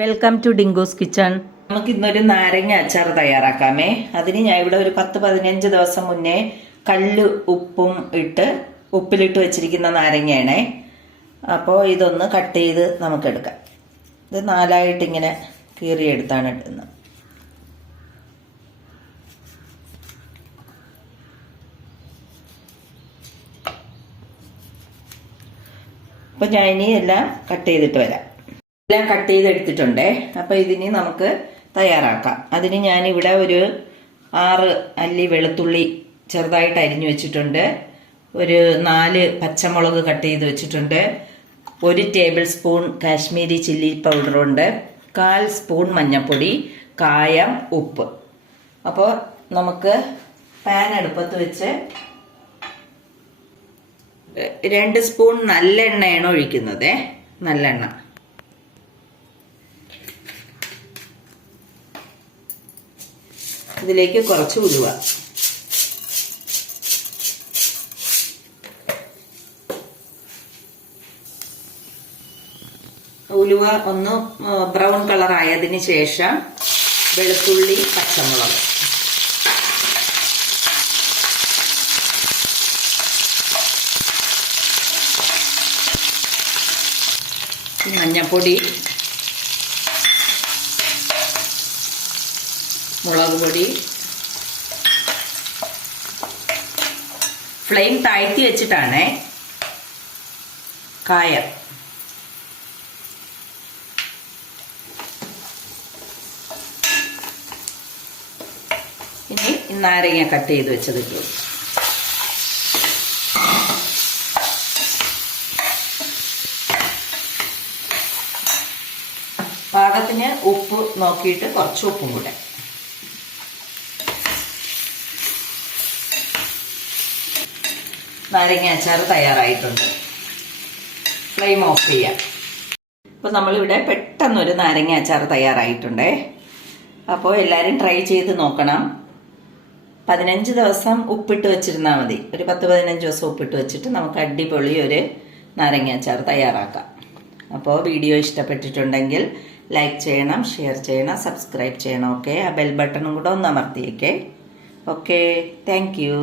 Welcome to ഡിങ്കോസ് kitchen. നമുക്ക് ഇന്നൊരു നാരങ്ങ അച്ചാർ തയ്യാറാക്കാമേ. അതിന് ഞാൻ ഇവിടെ ഒരു 10-15 ദിവസം മുന്നേ കല്ല് ഉപ്പും ഇട്ട് ഉപ്പിലിട്ട് വെച്ചിരിക്കുന്ന നാരങ്ങയാണേ. അപ്പോൾ ഇതൊന്ന് കട്ട് ചെയ്ത് നമുക്കെടുക്കാം. ഇത് 4ആയിട്ട് ഇങ്ങനെ കീറിയെടുത്താണ് ഇടുന്നത്. അപ്പോൾ ഞാൻ ഇനി എല്ലാം കട്ട് ചെയ്തിട്ട് വരാം. എല്ലാം കട്ട് ചെയ്തെടുത്തിട്ടുണ്ട്. അപ്പോൾ ഇതിനി നമുക്ക് തയ്യാറാക്കാം. അതിന് ഞാനിവിടെ ഒരു 6 അല്ലി വെളുത്തുള്ളി ചെറുതായിട്ട് അരിഞ്ഞു വെച്ചിട്ടുണ്ട്. ഒരു 4 പച്ചമുളക് കട്ട് ചെയ്ത് വെച്ചിട്ടുണ്ട്. 1 ടേബിൾ സ്പൂൺ കാശ്മീരി ചില്ലി പൗഡറുണ്ട്. 1/4 സ്പൂൺ മഞ്ഞൾപ്പൊടി, കായം, ഉപ്പ്. അപ്പോൾ നമുക്ക് പാൻ അടുപ്പത്ത് വെച്ച് 2 സ്പൂൺ നല്ലെണ്ണയാണ് ഒഴിക്കുന്നത്. നല്ലെണ്ണ ഇതിലേക്ക് കുറച്ച് ഉലുവ, ഉലുവ ഒന്ന് ബ്രൗൺ കളർ ആയതിനു ശേഷം വെളുത്തുള്ളി, പച്ചമുളക്, മഞ്ഞൾപ്പൊടി, മുളക് പൊടി. ഫ്ലെയിം താഴ്ത്തി വെച്ചിട്ടാണ്. കായം, ഇനി നാരങ്ങ കട്ട് ചെയ്ത് വെച്ചത് ഇട്ടു. പാകത്തിന് ഉപ്പ് നോക്കിയിട്ട് കുറച്ച് ഉപ്പും കൂടെ. നാരങ്ങ അച്ചാർ തയ്യാറായിട്ടുണ്ട്. ഫ്ലെയിം ഓഫ് ചെയ്യാം. ഇപ്പോൾ നമ്മളിവിടെ പെട്ടെന്നൊരു നാരങ്ങ അച്ചാർ തയ്യാറായിട്ടുണ്ട്. അപ്പോൾ എല്ലാവരും ട്രൈ ചെയ്ത് നോക്കണം. 15 ദിവസം ഉപ്പിട്ട് വെച്ചിരുന്നാൽ മതി. ഒരു 10-15 ദിവസം ഉപ്പിട്ട് വെച്ചിട്ട് നമുക്ക് അടിപൊളി ഒരു നാരങ്ങ അച്ചാർ തയ്യാറാക്കാം. അപ്പോൾ വീഡിയോ ഇഷ്ടപ്പെട്ടിട്ടുണ്ടെങ്കിൽ ലൈക്ക് ചെയ്യണം, ഷെയർ ചെയ്യണം, സബ്സ്ക്രൈബ് ചെയ്യണം. ഓക്കെ, ആ ബെൽ ബട്ടണും കൂടെ ഒന്ന് അമർത്തിയേക്കേ. Okay, thank you.